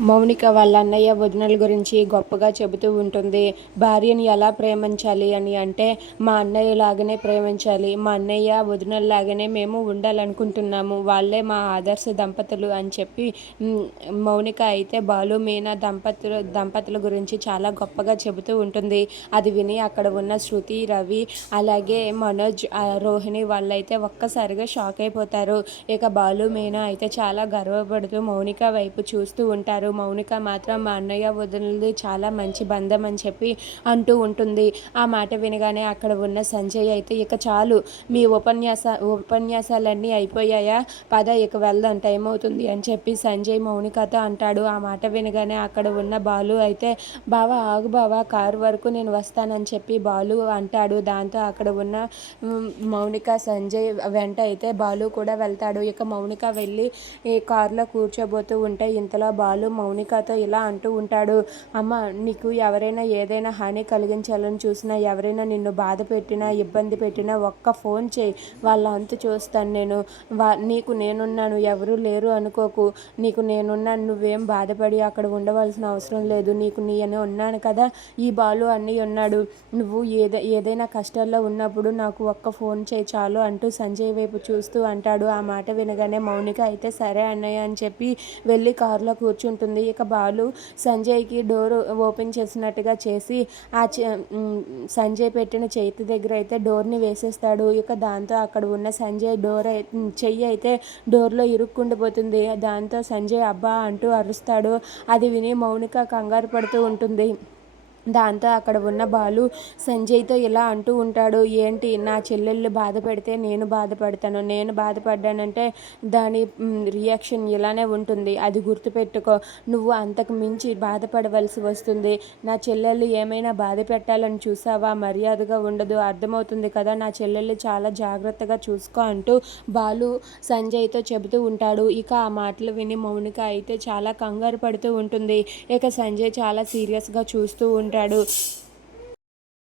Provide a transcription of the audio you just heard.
మౌనిక వాళ్ళ అన్నయ్య వదినల గురించి గొప్పగా చెబుతూ ఉంటుంది. భార్యని ఎలా ప్రేమించాలి అని అంటే మా అన్నయ్య లాగానే ప్రేమించాలి. మా అన్నయ్య వదినల లాగానే మేము ఉండాలనుకుంటున్నాము. వాళ్ళే మా ఆదర్శ దంపతులు అని చెప్పి మౌనిక అయితే బాలు మీనా దంపతులు దంపతుల గురించి చాలా గొప్పగా చెబుతూ ఉంటుంది. అది విని అక్కడ ఉన్న శృతి రవి అలాగే మనోజ్ ఆ, రోహిణి వాళ్ళైతే ఒక్కసారిగా షాక్ అయిపోతారు. ఇక బాలు మీనా అయితే చాలా గర్వపడుతూ మౌనిక వైపు చూస్తూ ఉంటారు. మౌనిక మాత్రం మా అన్నయ్య వదినది చాలా మంచి బంధం అని చెప్పి అంటూ ఉంటుంది. ఆ మాట వినగానే అక్కడ ఉన్న సంజయ్ అయితే ఇక చాలు మీ ఉపన్యాస ఉపన్యాసాలన్నీ అయిపోయాయా? పద ఇక వెళ్దాం టైం అవుతుంది అని చెప్పి సంజయ్ మౌనికతో అంటాడు. ఆ మాట వినగానే అక్కడ ఉన్న బాలు అయితే బావా ఆగు బావా కారు వరకు నేను వస్తానని చెప్పి బాలు అంటాడు. దాంతో అక్కడ ఉన్న మౌనిక సంజయ్ వెంట అయితే బాలు కూడా వెళ్తాడు. ఇక మౌనిక వెళ్ళి ఈ కారులో కూర్చోబోతూ ఉంటే ఇంతలో బాలు మౌనికతో ఇలా అంటూ ఉంటాడు అమ్మ నీకు ఎవరైనా ఏదైనా హాని కలిగించాలని చూసినా ఎవరైనా నిన్ను బాధ పెట్టినా ఇబ్బంది పెట్టినా ఒక్క ఫోన్ చేయి. వాళ్ళ అంతు చూస్తాను నేను. వా నీకు నేనున్నాను ఎవరు లేరు అనుకోకు. నీకు నేనున్నాను నువ్వేం బాధపడి అక్కడ ఉండవలసిన అవసరం లేదు. నీకు నేను ఉన్నాను కదా. ఈ బాలు అన్నీ ఉన్నాడు. నువ్వు ఏదే ఏదైనా కష్టాల్లో ఉన్నప్పుడు నాకు ఒక్క ఫోన్ చేయి చాలు అంటూ సంజయ్ వైపు చూస్తూ అంటాడు. ఆ మాట వినగానే మౌనిక అయితే సరే అన్నయ్య అని చెప్పి వెళ్ళి కారులో కూర్చుంటుంది. ఇక బాలు సంజయ్కి డోర్ ఓపెన్ చేసినట్టుగా చేసి ఆ చే- సంజయ్ పెట్టిన చేతి దగ్గర అయితే డోర్ని వేసేస్తాడు. ఇక దాంతో అక్కడ ఉన్న సంజయ్ డోర్ చెయ్యి అయితే డోర్లో ఇరుక్కుండిపోతుంది దాంతో సంజయ్ అబ్బా అంటూ అరుస్తాడు. అది విని మౌనిక కంగారు పడుతూ ఉంటుంది. దాంతో అక్కడ ఉన్న బాలు సంజయ్తో ఇలా అంటూ ఉంటాడు ఏంటి నా చెల్లెళ్ళు బాధ పెడితే నేను బాధపడతాను నేను బాధపడ్డానంటే దాని రియాక్షన్ ఇలానే ఉంటుంది. అది గుర్తుపెట్టుకో నువ్వు అంతకు మించి బాధపడవలసి వస్తుంది. నా చెల్లెళ్ళు ఏమైనా బాధ పెట్టాలని చూసావా? మర్యాదగా ఉండదు అర్థమవుతుంది కదా? నా చెల్లెళ్ళు చాలా జాగ్రత్తగా చూసుకో అంటూ బాలు సంజయ్తో చెబుతూ ఉంటాడు. ఇక ఆ మాటలు విని మౌనిక అయితే చాలా కంగారు పడుతూ ఉంటుంది. ఇక సంజయ్ చాలా సీరియస్గా చూస్తూ ఉంటాడు